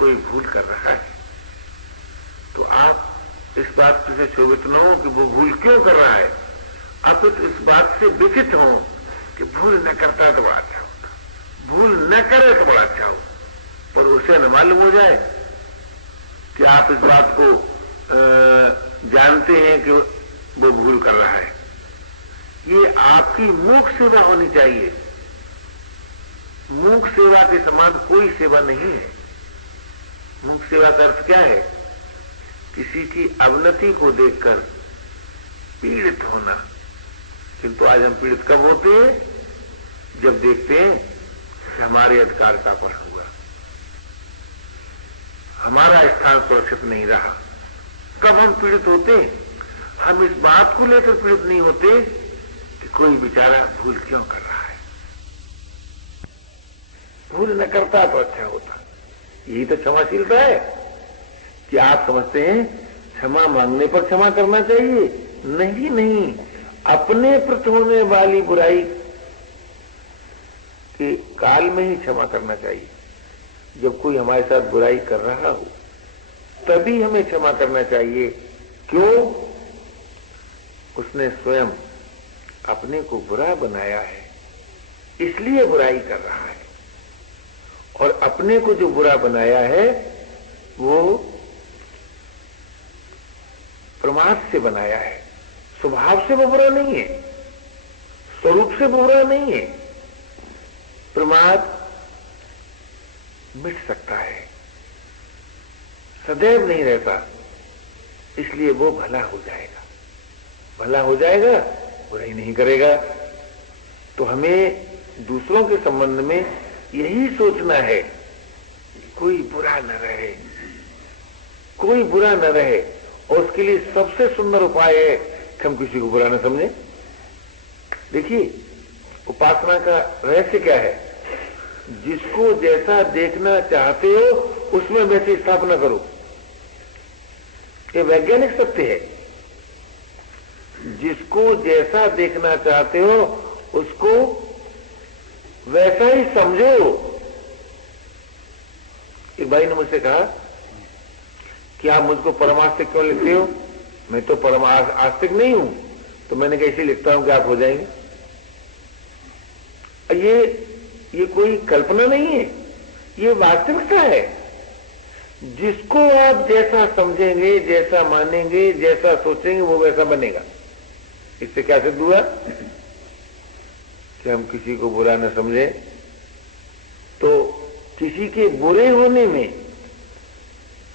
कोई भूल कर रहा है तो आप इस बात से क्षोभित न हो कि वो भूल क्यों कर रहा है, आप इस बात से व्यथित हो कि भूल न करता तो बड़ा अच्छा होता, भूल न करे तो बड़ा अच्छा हो। पर उसे न मालूम हो जाए कि आप इस बात को जानते हैं कि वो भूल कर रहा है। ये आपकी मूक सेवा होनी चाहिए। मूक सेवा के समान कोई सेवा नहीं है। मूक सेवा का अर्थ क्या है? किसी की अवनति को देखकर पीड़ित होना। किंतु आज हम पीड़ित कब होते हैं? जब देखते हैं कि हमारे अधिकार का अपहरण हुआ, हमारा स्थान सुरक्षित नहीं रहा। कब हम पीड़ित होते? हम इस बात को लेकर पीड़ित नहीं होते कि कोई बेचारा भूल क्यों कर रहा है। भूल न करता तो अच्छा होता। यही तो क्षमाशीलता है कि आप समझते हैं क्षमा मांगने पर क्षमा करना चाहिए। नहीं नहीं, अपने प्रति होने वाली बुराई के काल में ही क्षमा करना चाहिए। जब कोई हमारे साथ बुराई कर रहा हो तभी हमें क्षमा करना चाहिए। क्यों? उसने स्वयं अपने को बुरा बनाया है, इसलिए बुराई कर रहा है। और अपने को जो बुरा बनाया है वो प्रमाद से बनाया है। स्वभाव से वो बुरा नहीं है, स्वरूप से वो बुरा नहीं है। प्रमाद मिट सकता है, सदैव नहीं रहता, इसलिए वो भला हो जाएगा। भला हो जाएगा, बुराई नहीं करेगा। तो हमें दूसरों के संबंध में यही सोचना है कोई बुरा न रहे, कोई बुरा न रहे। और उसके लिए सबसे सुंदर उपाय है कि हम किसी को बुरा न समझें। देखिए, उपासना का रहस्य क्या है? जिसको जैसा देखना चाहते हो उसमें वैसी स्थापना करो। ये वैज्ञानिक सत्य है। जिसको जैसा देखना चाहते हो उसको वैसा ही समझो। एक भाई ने मुझसे कहा कि आप मुझको परमास्तिक क्यों लिखते हो? मैं तो परमास्तिक नहीं हूं। तो मैंने कैसे लिखता हूं कि आप हो जाएंगे। ये कोई कल्पना नहीं है, ये वास्तविकता है। जिसको आप जैसा समझेंगे, जैसा मानेंगे, जैसा सोचेंगे, वो वैसा बनेगा। इससे क्या सिद्ध हुआ कि हम किसी को बुरा न समझे तो किसी के बुरे होने में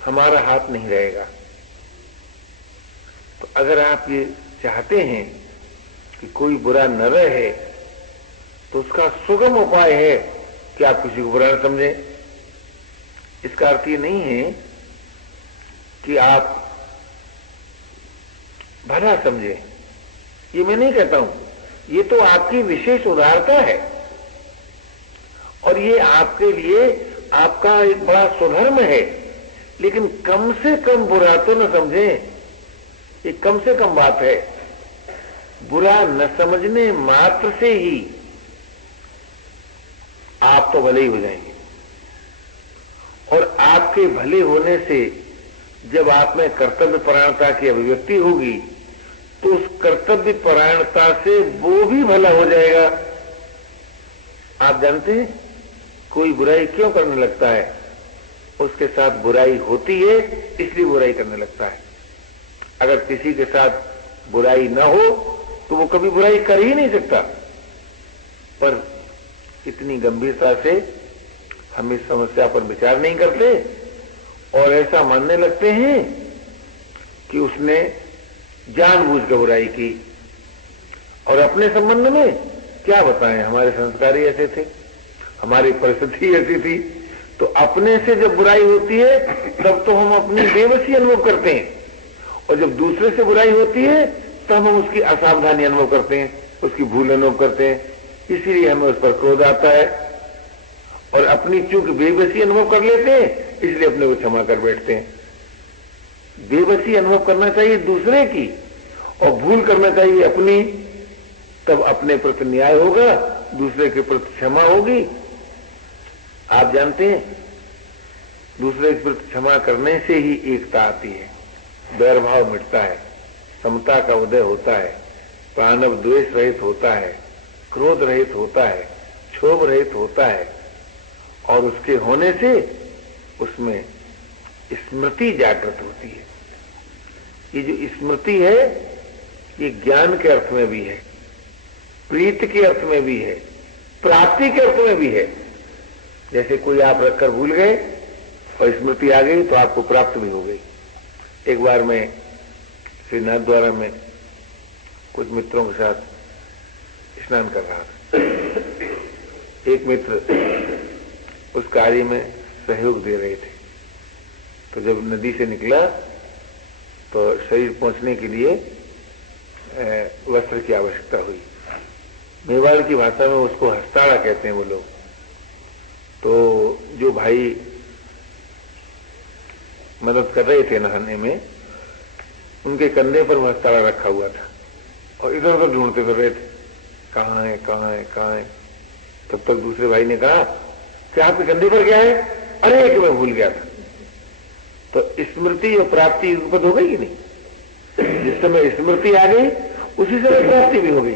हमारा हाथ नहीं रहेगा। तो अगर आप ये चाहते हैं कि कोई बुरा न रहे तो उसका सुगम उपाय है कि आप किसी को बुरा न समझें। इसका अर्थ ये नहीं है कि आप भला समझें, ये मैं नहीं कहता हूं। ये तो आपकी विशेष उदारता है और ये आपके लिए आपका एक बड़ा सुधर्म है। लेकिन कम से कम बुरा तो न समझें, ये कम से कम बात है। बुरा न समझने मात्र से ही आप तो भले ही हो जाएंगे। और आपके भले होने से जब आप में कर्तव्य परायणता की अभिव्यक्ति होगी तो उस कर्तव्य परायणता से वो भी भला हो जाएगा। आप जानते हैं कोई बुराई क्यों करने लगता है? उसके साथ बुराई होती है इसलिए बुराई करने लगता है। अगर किसी के साथ बुराई न हो तो वो कभी बुराई कर ही नहीं सकता। पर इतनी गंभीरता से हम इस समस्या पर विचार नहीं करते और ऐसा मानने लगते हैं कि उसने जानबूझकर बुराई की। और अपने संबंध में क्या बताएं, हमारे संस्कार ही ऐसे थे, हमारी परिस्थिति ऐसी थी। तो अपने से जब बुराई होती है तब तो हम अपनी बेबसी अनुभव करते हैं, और जब दूसरे से बुराई होती है तब हम उसकी असावधानी अनुभव करते हैं, उसकी भूल अनुभव करते हैं। इसीलिए हमें उस पर क्रोध आता है और अपनी चूक बेबसी अनुभव कर लेते हैं, इसलिए अपने को क्षमा कर बैठते हैं। बेबसी अनुभव करना चाहिए दूसरे की और भूल करना चाहिए अपनी। तब अपने प्रति न्याय होगा, दूसरे के प्रति क्षमा होगी। आप जानते हैं दूसरे के प्रति क्षमा करने से ही एकता आती है, बैर भाव मिटता है, समता का उदय होता है, प्राणव द्वेष रहित होता है, क्रोध रहित होता है, क्षोभ रहित होता है, और उसके होने से उसमें स्मृति जागृत होती है। ये जो स्मृति है ये ज्ञान के अर्थ में भी है, प्रीति के अर्थ में भी है, प्राप्ति के अर्थ में भी है। जैसे कोई आप रखकर भूल गए और स्मृति आ गई तो आपको प्राप्त भी हो गई। एक बार मैं श्री नाथद्वारा में कुछ मित्रों के साथ स्नान कर रहा था। एक मित्र उस कार्य में सहयोग दे रहे थे, तो जब नदी से निकला तो शरीर पहुंचने के लिए वस्त्र की आवश्यकता हुई। मेवाड़ की भाषा में उसको हस्ताड़ा कहते हैं वो लोग। तो जो भाई मदद कर रहे थे नहाने में, उनके कंधे पर वो हस्ताड़ा रखा हुआ था और इधर उधर ढूंढते फिर रहे थे, कहाँ है कहाँ है कहाँ है। तब तक दूसरे भाई ने कहा कि आपके कंधे पर क्या है? अरे एक मैं भूल गया था। तो स्मृति और प्राप्ति उत्पन्न हो गई कि नहीं? जिस समय स्मृति आ गई उसी समय प्राप्ति भी हो गई।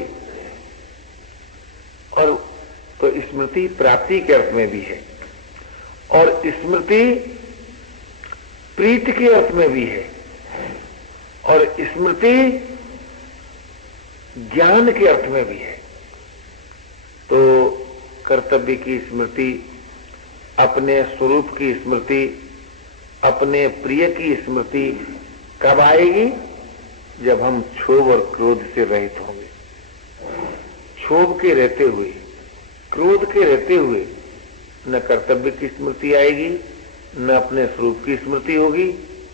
और तो स्मृति प्राप्ति के अर्थ में भी है और स्मृति प्रीति के अर्थ में भी है और स्मृति ज्ञान के अर्थ में भी है। तो कर्तव्य की स्मृति, अपने स्वरूप की स्मृति, अपने प्रिय की स्मृति कब आएगी? जब हम क्षोभ और क्रोध से रहित होंगे। क्षोभ के रहते हुए, क्रोध के रहते हुए न कर्तव्य की स्मृति आएगी, न अपने स्वरूप की स्मृति होगी,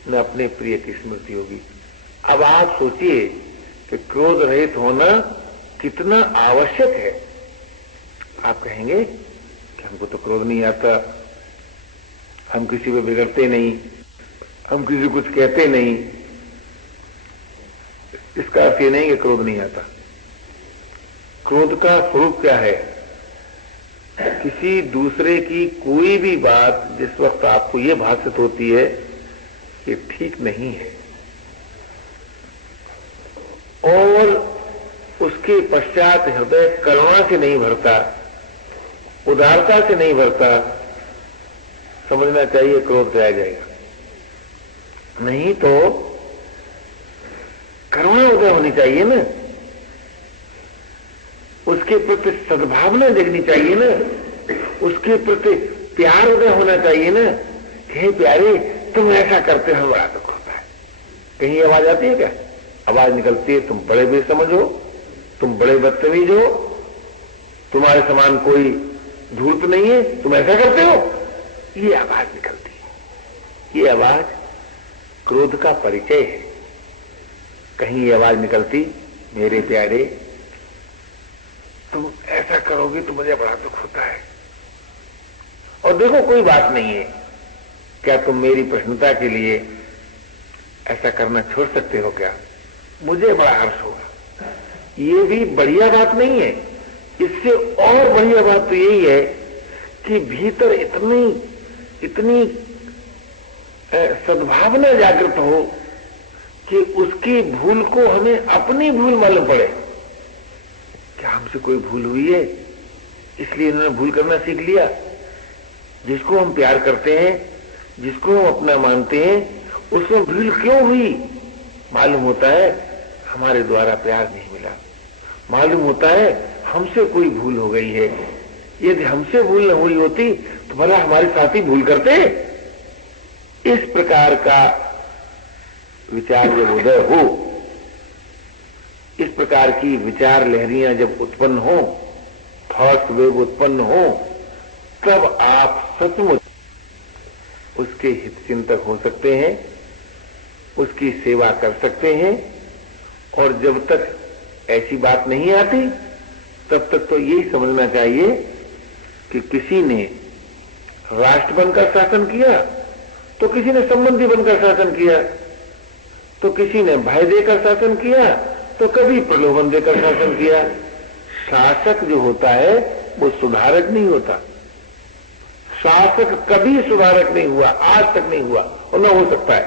न अपने प्रिय की स्मृति होगी। अब आप सोचिए कि क्रोध रहित होना कितना आवश्यक है। आप कहेंगे कि हमको तो क्रोध नहीं आता, हम किसी को बिगड़ते नहीं, हम किसी कुछ कहते नहीं। इसका अर्थ ये नहीं कि क्रोध नहीं आता। क्रोध का स्वरूप क्या है? किसी दूसरे की कोई भी बात जिस वक्त आपको ये भाषित होती है कि ठीक नहीं है और उसके पश्चात हृदय करुणा से नहीं भरता, उदारता से नहीं भरता, समझना चाहिए क्रोध रह जाएगा। नहीं तो करुणा उदय होनी चाहिए ना, उसके प्रति सद्भावना देखनी चाहिए ना, उसके प्रति प्यार उदय होना चाहिए ना। हे प्यारे, तुम ऐसा करते हो बड़ा दुख होता है। कहीं आवाज आती है क्या? आवाज निकलती है, तुम बड़े बेसमझ हो, तुम बड़े बदतमीज हो, तुम्हारे समान कोई धूर्त नहीं है, तुम ऐसा करते हो। ये आवाज निकलती है। ये आवाज क्रोध का परिचय है। कहीं ये आवाज निकलती, मेरे प्यारे तुम ऐसा करोगे तो मुझे बड़ा दुख होता है। और देखो कोई बात नहीं है, क्या तुम मेरी प्रसन्नता के लिए ऐसा करना छोड़ सकते हो क्या? मुझे बड़ा हर्ष होगा। ये भी बढ़िया बात नहीं है। इससे और बढ़िया बात तो यही है कि भीतर इतनी सद्भावना जागृत हो कि उसकी भूल को हमें अपनी भूल मालूम पड़े। क्या हमसे कोई भूल हुई है, इसलिए इन्होंने भूल करना सीख लिया। जिसको हम प्यार करते हैं, जिसको हम अपना मानते हैं, उसमें भूल क्यों हुई? मालूम होता है हमारे द्वारा प्यार नहीं मिला, मालूम होता है हमसे कोई भूल हो गई है। यदि हमसे भूल न हुई होती तो भला हमारे साथी भूल करते। इस प्रकार का विचार जब उदय हो, इस प्रकार की विचार लहरियां जब उत्पन्न हो, थॉट वेव उत्पन्न हो, तब आप सचमुच उसके हित चिंतक हो सकते हैं, उसकी सेवा कर सकते हैं। और जब तक ऐसी बात नहीं आती तब तक तो यही समझना चाहिए कि किसी ने राष्ट्र बनकर शासन किया तो किसी ने संबंधी बनकर शासन किया, तो किसी ने भय देकर शासन किया तो कभी प्रलोभन देकर शासन किया। शासक जो होता है वो सुधारक नहीं होता, शासक कभी सुधारक नहीं हुआ, आज तक नहीं हुआ और न हो सकता है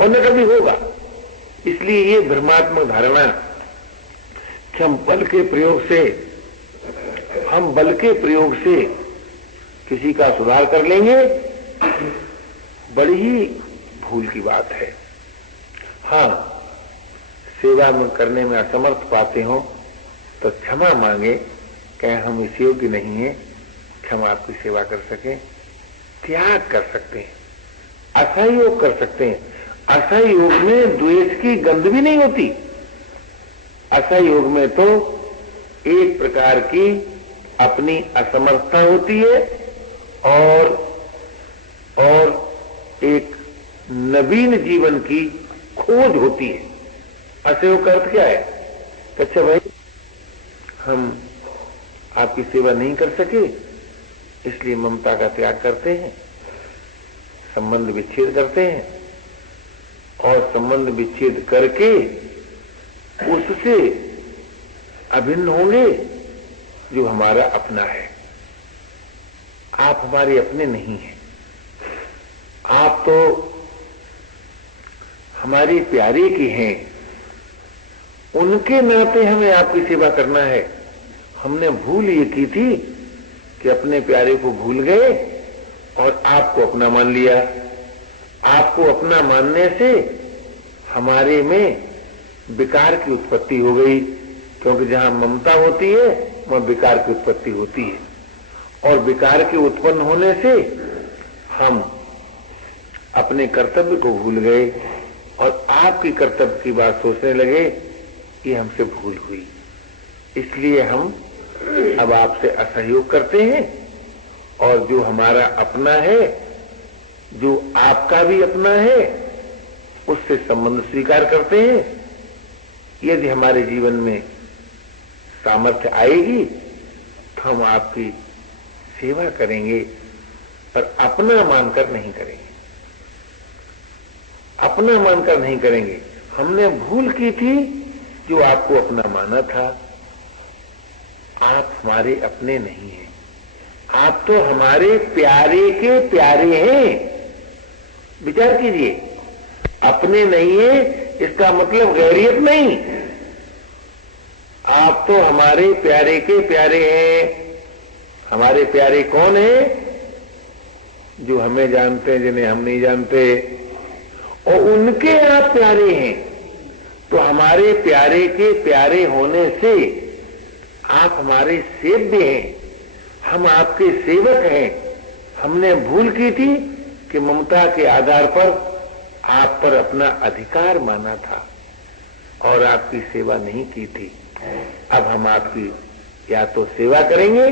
और न कभी होगा। इसलिए ये भ्रमात्मक धारणा कि हम बल के प्रयोग से किसी का सुधार कर लेंगे, बड़ी ही भूल की बात है। हाँ, सेवा में करने में असमर्थ पाते हो तो क्षमा मांगे कि हम इस योग्य नहीं है कि हम आपकी सेवा कर सकें। त्याग कर सकते हैं, असहयोग कर सकते हैं। असहयोग में द्वेष की गंध भी नहीं होती। असहयोग में तो एक प्रकार की अपनी असमर्थता होती है और एक नवीन जीवन की खोज होती है। असहयोग का अर्थ क्या है? अच्छा भाई, हम आपकी सेवा नहीं कर सके, इसलिए ममता का त्याग करते हैं, संबंध विच्छेद करते हैं और संबंध विच्छेद करके उससे अभिन्न होंगे जो हमारा अपना है। आप हमारे अपने नहीं हैं, आप तो हमारे प्यारे के हैं। उनके नाते हमें आपकी सेवा करना है। हमने भूल ये की थी कि अपने प्यारे को भूल गए और आपको अपना मान लिया। आपको अपना मानने से हमारे में विकार की उत्पत्ति हो गई, क्योंकि जहां ममता होती है वहां विकार की उत्पत्ति होती है और विकार के उत्पन्न होने से हम अपने कर्तव्य को भूल गए और आपकी कर्तव्य की बात सोचने लगे। ये हमसे भूल हुई, इसलिए हम अब आपसे असहयोग करते हैं और जो हमारा अपना है, जो आपका भी अपना है, उससे संबंध स्वीकार करते हैं। यदि हमारे जीवन में सामर्थ्य आएगी तो हम आपकी सेवा करेंगे, पर अपना मानकर नहीं करेंगे। अपना मानकर नहीं करेंगे। हमने भूल की थी जो आपको अपना माना था। आप हमारे अपने नहीं हैं, आप तो हमारे प्यारे के प्यारे हैं। विचार कीजिए, अपने नहीं है इसका मतलब गैरियत नहीं। आप तो हमारे प्यारे के प्यारे हैं। हमारे प्यारे कौन है? जो हमें जानते हैं, जिन्हें हम नहीं जानते, और उनके आप प्यारे हैं। तो हमारे प्यारे के प्यारे होने से आप हमारे सेव्य हैं, हम आपके सेवक हैं। हमने भूल की थी कि ममता के आधार पर आप पर अपना अधिकार माना था और आपकी सेवा नहीं की थी। अब हम आपकी या तो सेवा करेंगे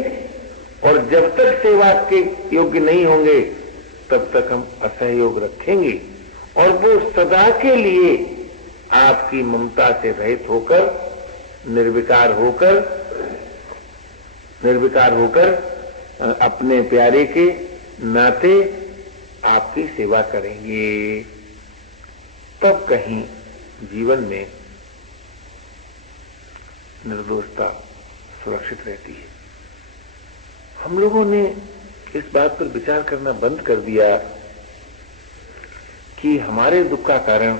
और जब तक सेवा के योग्य नहीं होंगे तब तक हम असहयोग रखेंगे और वो सदा के लिए आपकी ममता से रहित होकर, निर्विकार होकर अपने प्यारे के नाते आपकी सेवा करेंगे। तब कहीं जीवन में निर्दोषता सुरक्षित रहती है। हम लोगों ने इस बात पर विचार करना बंद कर दिया कि हमारे दुख का कारण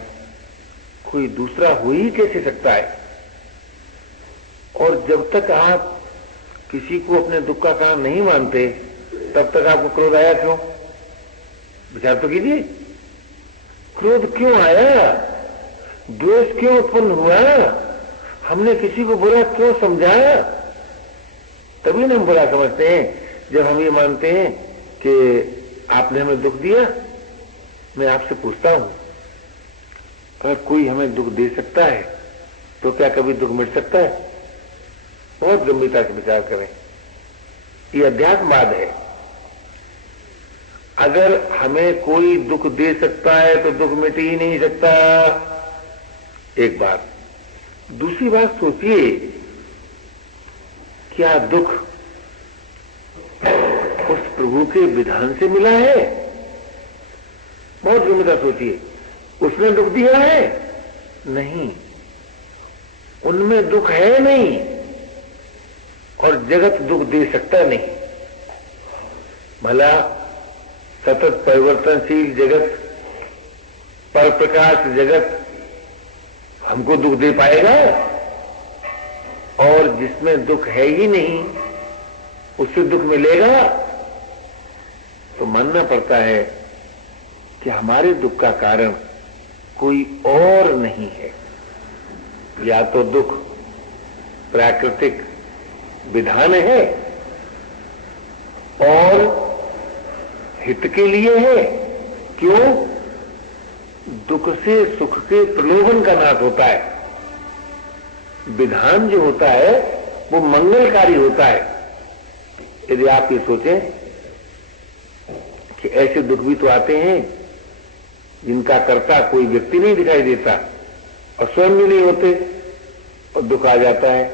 कोई दूसरा हो ही कैसे सकता है, और जब तक आप किसी को अपने दुख का कारण नहीं मानते तब तक आपको क्रोध आया क्यों? विचार तो कीजिए, क्रोध क्यों आया? द्वेष क्यों उत्पन्न हुआ? हमने किसी को बुरा क्यों समझा? तभी ना हम बुरा समझते हैं जब हम ये मानते हैं कि आपने हमें दुख दिया। मैं आपसे पूछता हूं, अगर कोई हमें दुख दे सकता है तो क्या कभी दुख मिट सकता है? बहुत गंभीरता से विचार करें, ये अध्यात्मवाद है। अगर हमें कोई दुख दे सकता है तो दुख मिट ही नहीं सकता, एक बात। दूसरी बात सोचिए, क्या दुख उस प्रभु के विधान से मिला है? बहुत गंभीरता सोचिए, उसने दुख दिया है? नहीं, उनमें दुख है नहीं और जगत दुख दे सकता नहीं। भला सतत परिवर्तनशील जगत, पर प्रकाश जगत हमको दुख दे पाएगा? और जिसमें दुख है ही नहीं उससे दुख मिलेगा? तो मानना पड़ता है कि हमारे दुख का कारण कोई और नहीं है। या तो दुख प्राकृतिक विधान है और हित के लिए है। क्यों? दुख से सुख के प्रलोभन का नाश होता है। विधान जो होता है वो मंगलकारी होता है। यदि आप ये सोचें कि ऐसे दुख भी तो आते हैं जिनका कर्ता कोई व्यक्ति नहीं दिखाई देता और स्वयं भी नहीं होते और दुख आ जाता है,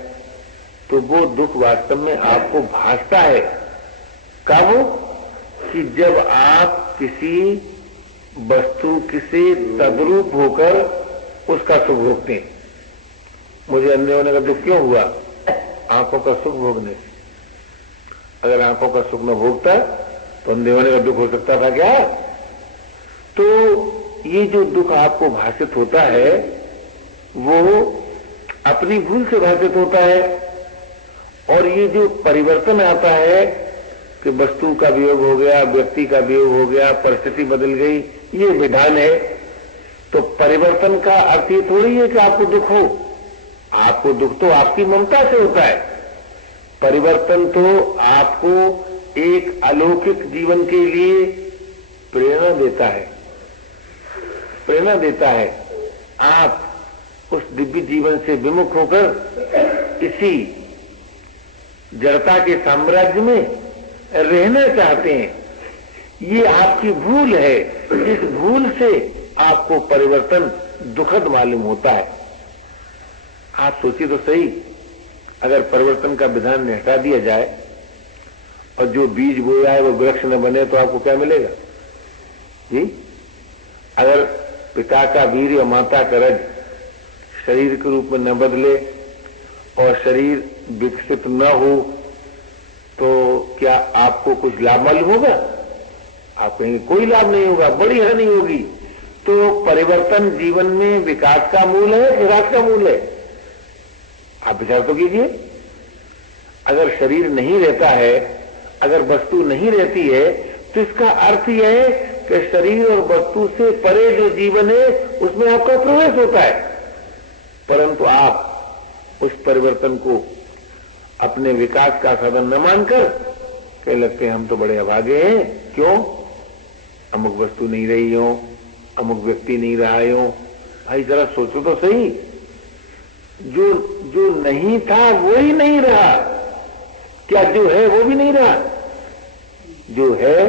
तो वो दुख वास्तव में आपको भासता है। कब? कि जब आप किसी वस्तु से तद्रूप होकर उसका सुख भोगते हैं। मुझे अंधे होने का दुख क्यों हुआ? आंखों का सुख भोगने से। अगर आंखों का सुख न भोगता तो अंधे होने का दुख हो सकता था क्या? तो ये जो दुख आपको भाषित होता है वो अपनी भूल से भाषित होता है। और ये जो परिवर्तन आता है कि वस्तु का वियोग हो गया, व्यक्ति का वियोग हो गया, परिस्थिति बदल गई, ये विधान है। तो परिवर्तन का अर्थ ये थोड़ी है कि आपको दुख हो। आपको दुख तो आपकी ममता से होता है। परिवर्तन तो आपको एक अलौकिक जीवन के लिए प्रेरणा देता है, प्रेरणा देता है। आप उस दिव्य जीवन से विमुख होकर इसी जड़ता के साम्राज्य में रहना चाहते हैं। ये आपकी भूल है। इस भूल से आपको परिवर्तन दुखद मालूम होता है। आप सोचिए तो सही, अगर परिवर्तन का विधान हटा दिया जाए और जो बीज बोया है वो वृक्ष न बने तो आपको क्या मिलेगा जी? अगर पिता का वीर्य और माता का रज शरीर के रूप में न बदले और शरीर विकसित न हो तो क्या आपको कुछ लाभ मालूम होगा? आप कहेंगे कोई लाभ नहीं होगा, बड़ी हानि होगी। तो परिवर्तन जीवन में विकास का मूल है, विकास का मूल है। आप विचार तो कीजिए। अगर शरीर नहीं रहता है, अगर वस्तु नहीं रहती है, तो इसका अर्थ यह है कि शरीर और वस्तु से परे जो जीवन है उसमें आपका प्रवेश होता है। परंतु आप उस परिवर्तन को अपने विकास का साधन न मानकर कहने लगते हैं हम तो बड़े अभागे हैं। क्यों? अमुक वस्तु नहीं रही हो, अमुक व्यक्ति नहीं रहा हो। भाई जरा सोचो तो सही, जो नहीं था वो ही नहीं रहा, क्या जो है वो भी नहीं रहा? जो है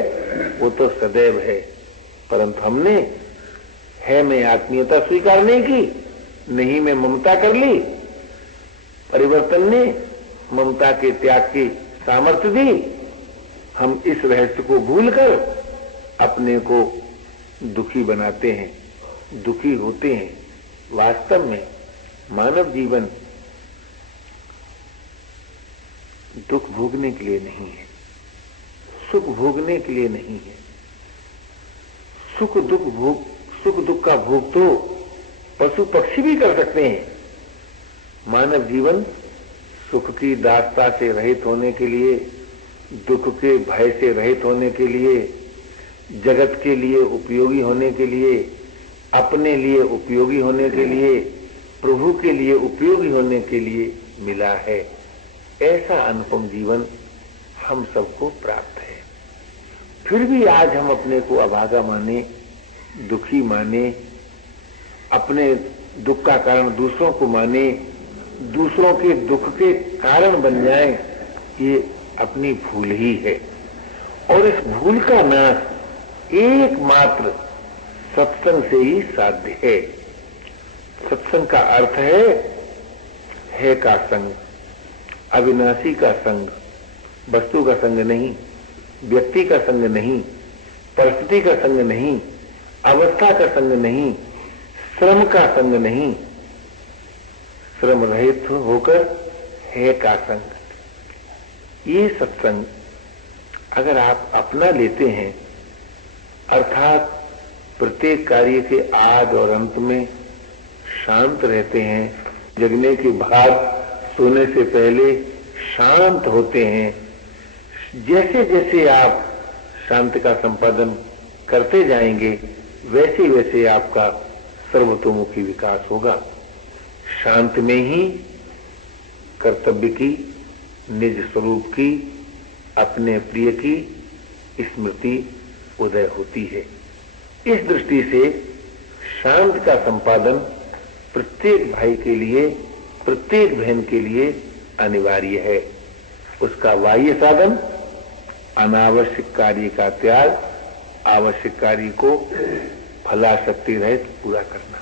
वो तो सदैव है, परंतु हमने है में आत्मीयता स्वीकार नहीं की, नहीं में ममता कर ली। परिवर्तन ने ममता के त्याग की सामर्थ्य दी। हम इस रहस्य को भूलकर अपने को दुखी बनाते हैं, दुखी होते हैं। वास्तव में मानव जीवन दुख भोगने के लिए नहीं है, सुख भोगने के लिए नहीं है। सुख दुख का भोग तो पशु पक्षी भी कर सकते हैं। मानव जीवन सुख की दास्ता से रहित होने के लिए, दुख के भय से रहित होने के लिए, जगत के लिए उपयोगी होने के लिए, अपने लिए उपयोगी होने के लिए, प्रभु के लिए उपयोगी होने के लिए मिला है। ऐसा अनुपम जीवन हम सबको प्राप्त है। फिर भी आज हम अपने को अभागा माने, दुखी माने, अपने दुख का कारण दूसरों को माने, दूसरों के दुख के कारण बन जाए, ये अपनी भूल ही है। और इस भूल का नाश एकमात्र सत्संग से ही साध्य है। सत्संग का अर्थ है का संग, अविनाशी का संग, वस्तु का संग नहीं, व्यक्ति का संग नहीं, परिस्थिति का संग नहीं, अवस्था का संग नहीं, श्रम का संग नहीं, श्रम रहित होकर है का संग। ये सत्संग अगर आप अपना लेते हैं अर्थात प्रत्येक कार्य के आदि और अंत में शांत रहते हैं। जगने के बाद सोने से पहले शांत होते हैं। जैसे जैसे आप शांति का संपादन करते जाएंगे वैसे वैसे आपका सर्वतोमुखी विकास होगा। शांत में ही कर्तव्य की, निज स्वरूप की, अपने प्रिय की स्मृति उदय होती है। इस दृष्टि से शांत का संपादन प्रत्येक भाई के लिए, प्रत्येक बहन के लिए अनिवार्य है। उसका बाह्य साधन अनावश्यक कार्य का त्याग, आवश्यक कार्य को फलाशक्ति रहित पूरा करना।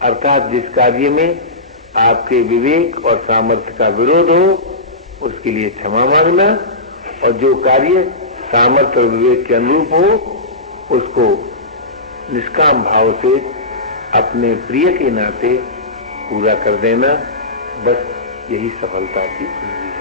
अर्थात जिस कार्य में आपके विवेक और सामर्थ्य का विरोध हो उसके लिए क्षमा मांगना, और जो कार्य सामर्थ्य और विवेक के अनुरूप हो उसको निष्काम भाव से अपने प्रिय के नाते पूरा कर देना। बस यही सफलता की कुंजी है।